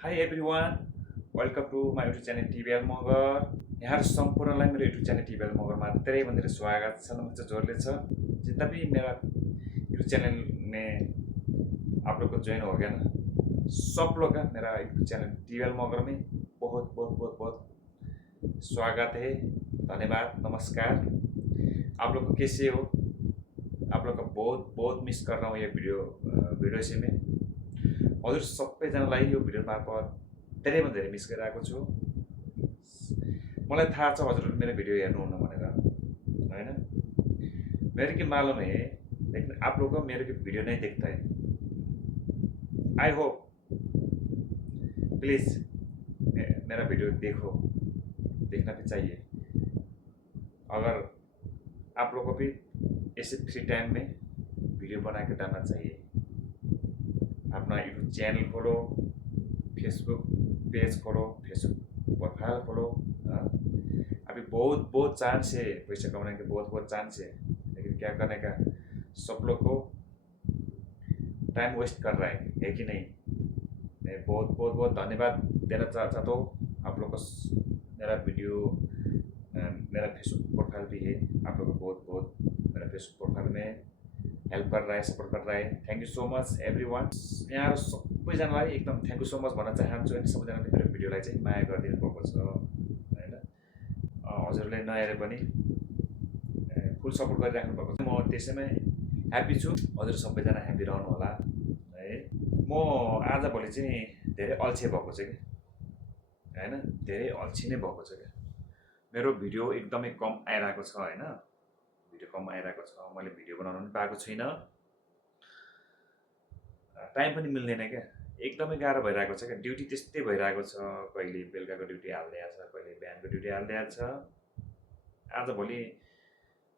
Hi everyone, welcome to my YouTube channel TVL Magar. यहाँ सम्पूर्णलाई मेरो YouTube channel TVL मगरमा धेरै भनेर स्वागत छ। नमस्ते जोरले छ। जितना भी मेरा YouTube चैनल में आप लोग को ज्वाइन हो गया ना, सब लोग का मेरा YouTube चैनल TVL मगर में बहुत बहुत बहुत बहुत स्वागत है। धन्यवाद, नमस्कार। आप लोग को कैसे हो? आप लोग का बहुत बहुत मिस कर रहा हूँ ये भिडियो से मैं। हजुर सबैजनालाई यो भिडियो मार्फत धेरैभन्दा धेरै मिस गरिरहेको छु। मलाई थाहा छ हजुरहरूले मेरो भिडियो हेर्नुहुन्न भनेर, हैन? मेरे को मालूम है, लेकिन आप लोग को मेरे को वीडियो नहीं देखता है। आई होप प्लीज़ मेरा वीडियो देखो, देखना भी चाहिए। अगर आप लोग को भी ऐसे फ्री टाइम में वीडियो बना के डालना चाहिए। अपना यूट्यूब चैनल खोलो, फेसबुक पेज खोलो, फेसबुक प्रोफाइल खोलो। अभी बहुत बहुत चांस है पैसा कमाने के, बहुत बहुत चांस है, लेकिन क्या करने का, सब लोग को टाइम वेस्ट कर रहा है कि नहीं? मैं बहुत बहुत बहुत धन्यवाद देना चाहता हूँ आप लोग को। मेरा वीडियो मेरा फेसबुक प्रोफाइल भी है, आप लोग को बहुत बहुत मेरा फेसबुक प्रोफाइल में हेल्प कर रहा है, सपोर्ट कर रहा है। Thank you so much everyone. यहाँ सबैजनालाई एकदम थ्याङ्क यू सो मच भन्न चाहन्छु। अनि सबैजनाले मेरो भिडियोलाई चाहिँ माया गरिदिनु भएको छ, होइन? हजुरले नहेरे पनि फुल सपोर्ट गरिराख्नु भएको छ। म त्यसैमै ह्याप्पी छु। हजुर सबैजना ह्याप्पी रहनु होला है। म आजभोलि चाहिँ धेरै अल्छे भएको छु कि, होइन? धेरै अल्छी नै भएको छ क्या। मेरो भिडियो एकदमै कम आइरहेको छ, होइन? भिडियो कम आइरहेको छ, मैले भिडियो बनाउनु पनि पाएको छुइनँ, टाइम पनि मिल्दैन क्या। एकदमै गाह्रो भइरहेको छ क्या। ड्युटी त्यस्तै भइरहेको छ, कहिले बेलुकाको ड्युटी हालिदिएको छ, कहिले बिहानको ड्युटी हालिदिएको छ। आजभोलि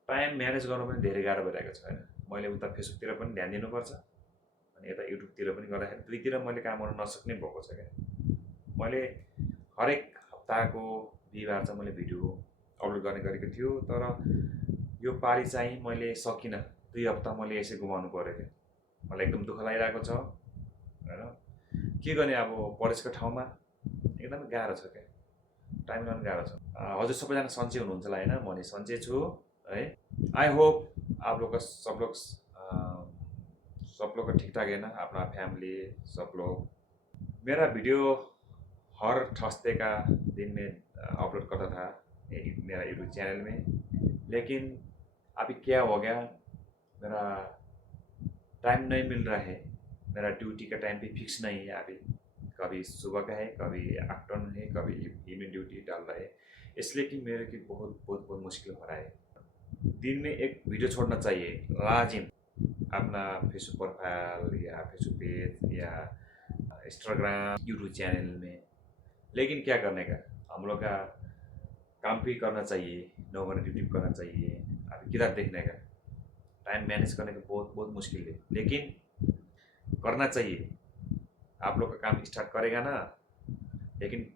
टाइम म्यानेज गर्नु पनि धेरै गाह्रो भइरहेको छ, होइन? मैले उता फेसबुकतिर पनि ध्यान दिनुपर्छ, अनि यता युट्युबतिर पनि गर्दाखेरि दुईतिर मैले काम गर्न नसक्ने भएको छ क्या। मैले हरेक हप्ताको बिहिबार चाहिँ मैले भिडियो अपलोड गर्ने गरेको थियो, तर यो पालि चाहिँ मैले सकिनँ। 2 हप्ता मैले यसै गुमाउनु पऱ्यो क्या। मलाई एकदम दुःख लागिरहेको छ, होइन? के गर्ने अब, परेको ठाउँमा एकदमै गाह्रो छ क्या। टाइम लगाउनु गाह्रो छ। हजुर सबैजना सन्चै हुनुहुन्छ होला, होइन? म नि सन्चै छु है। आई होप आप लोग का सब लोग का ठीक ठाक है ना, अपना फैमिली सब लोग। मेरा वीडियो हर थर्सडे का दिन में अपलोड करता था मेरा यूट्यूब चैनल में, लेकिन अभी क्या हो गया, मेरा टाइम नहीं मिल रहा है। मेरा ड्यूटी का टाइम भी फिक्स नहीं है अभी। कभी सुबह का है, कभी आफ्टरनून है, कभी इवनिंग ड्यूटी डाल रहा है, इसलिए कि मेरे की बहुत बहुत बहुत मुश्किल हो रहा है। दिन में एक वीडियो छोड़ना चाहिए लाजिम, अपना फेसबुक प्रोफाइल या फेसबुक पेज या इंस्टाग्राम यूट्यूब चैनल में। लेकिन क्या करने का, हम लोग का काम भी करना चाहिए, लोगों ने ड्यूटी करना चाहिए। अभी किधर देखने का, टाइम मैनेज करने का बहुत बहुत मुश्किल है, लेकिन करना चाहिए। आप लोग का काम स्टार्ट करेगा ना, लेकिन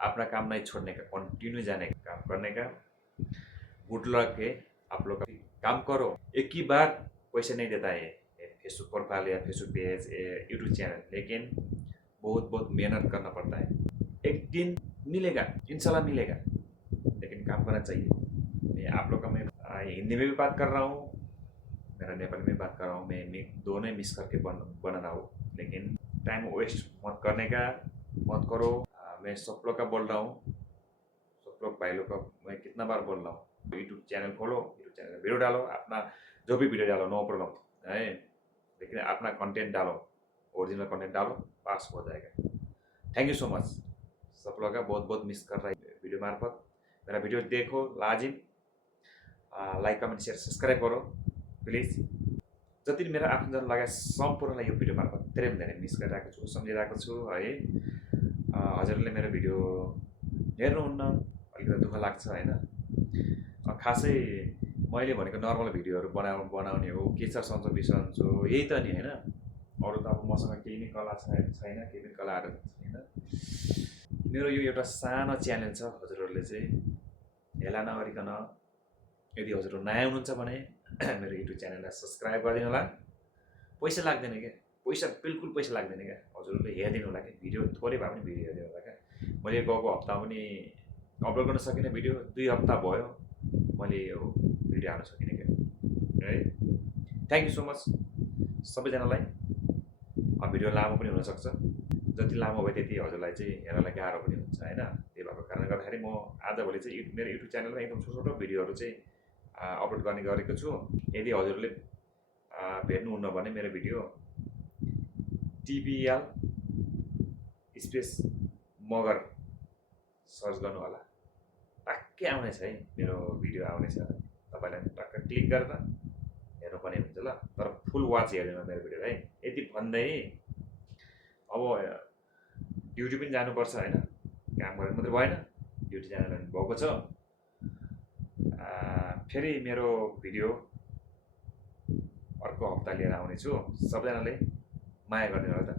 अपना काम नहीं छोड़ने का, कंटिन्यू जाने का, काम करने का। गुड लक है, आप लोग का काम करो। एक ही बार पैसा नहीं देता है फेसबुक प्रोफाइल या फेसबुक पेज यूट्यूब चैनल, लेकिन बहुत बहुत मेहनत करना पड़ता है। एक दिन मिलेगा, इंशाल्लाह मिलेगा, लेकिन काम करना चाहिए। मैं आप लोग का मैं हिंदी में भी बात कर रहा हूँ, मेरा नेपाली में बात कर रहा हूँ। मैं दोनों मिस करके बना रहा हूँ, लेकिन टाइम वेस्ट मत करने का, मत करो। मैं सब लोग का बोल रहा हूँ, सब लोग भाई लोग का मैं कितना बार बोल रहा हूँ, यूट्यूब चैनल खोलो, यूट्यूब चैनल में वीडियो डालो, अपना जो भी वीडियो डालो, नो प्रॉब्लम है, लेकिन अपना कंटेंट डालो, ओरिजिनल कंटेंट डालो, पास हो जाएगा। Thank you so much. सब लोग का बहुत बहुत मिस कर रहा है वीडियो मार्फत। मेरा वीडियो देखो लाजिम, लाइक कमेंट शेयर सब्सक्राइब करो प्लिज। जति मेरो आफ्नो जन लगायत सम्पूर्णलाई यो भिडियो मार्फत धेरैभन्दा धेरै मिस गरिरहेको छु, सम्झिरहेको छु है। हजुरले मेरो भिडियो हेर्नुहुन्न, अलिकति दुःख लाग्छ, होइन? खासै मैले भनेको नर्मल भिडियोहरू बनाउने हो, के छ सन्चो बिसन्चो, यही त नि, होइन? अरू त अब मसँग केही नै कला छैन, केही पनि कलाहरू छैन। मेरो यो एउटा सानो च्यानल छ, हजुरहरूले चाहिँ हेला नगरिकन, यदि हजुरहरू नयाँ हुनुहुन्छ भने मेरो युट्युब च्यानललाई सब्सक्राइब गरिदिनु होला। पैसा लाग्दैन क्या, पैसा बिल्कुल पैसा लाग्दैन क्या। हजुरहरूले हेरिदिनु होला क्या, भिडियो थोरै भए पनि भिडियो हेरिदिनु होला क्या। मैले गएको हप्ता पनि अपलोड गर्न सकिनँ भिडियो, 2 हप्ता भयो मैले यो भिडियो हाल्न सकिनँ क्या है। थ्याङ्क यू सो मच सबैजनालाई। भिडियो लामो पनि हुनसक्छ, जति लामो भयो त्यति हजुरलाई चाहिँ हेर्नलाई गाह्रो पनि हुन्छ होइन। त्यही भएको कारणले गर्दाखेरि म आजभोलि चाहिँ मेरो युट्युब च्यानलमा एकदम छोटो छोटो भिडियोहरू चाहिँ अपलोड गर्ने गरेको छु। यदि हजुरले भेट्नुहुन्न भने मेरो video TBL space Magar search गर्नु होला, टक्कै आउनेछ है, मेरो भिडियो आउनेछ। तपाईँलाई टक्क क्लिक गरेर हेर्नुपर्ने हुन्छ ल, तर फुल वाच हेर्दैन मेरो भिडियो है। यति भन्दै अब ड्युटी पनि जानुपर्छ होइन, काम गरेर मात्रै भएन, ड्युटी जानु पनि भएको छ। फेरि मेरो भिडियो अर्को हप्ता लिएर आउनेछु। सबैजनाले माया गरिदिनु होला त।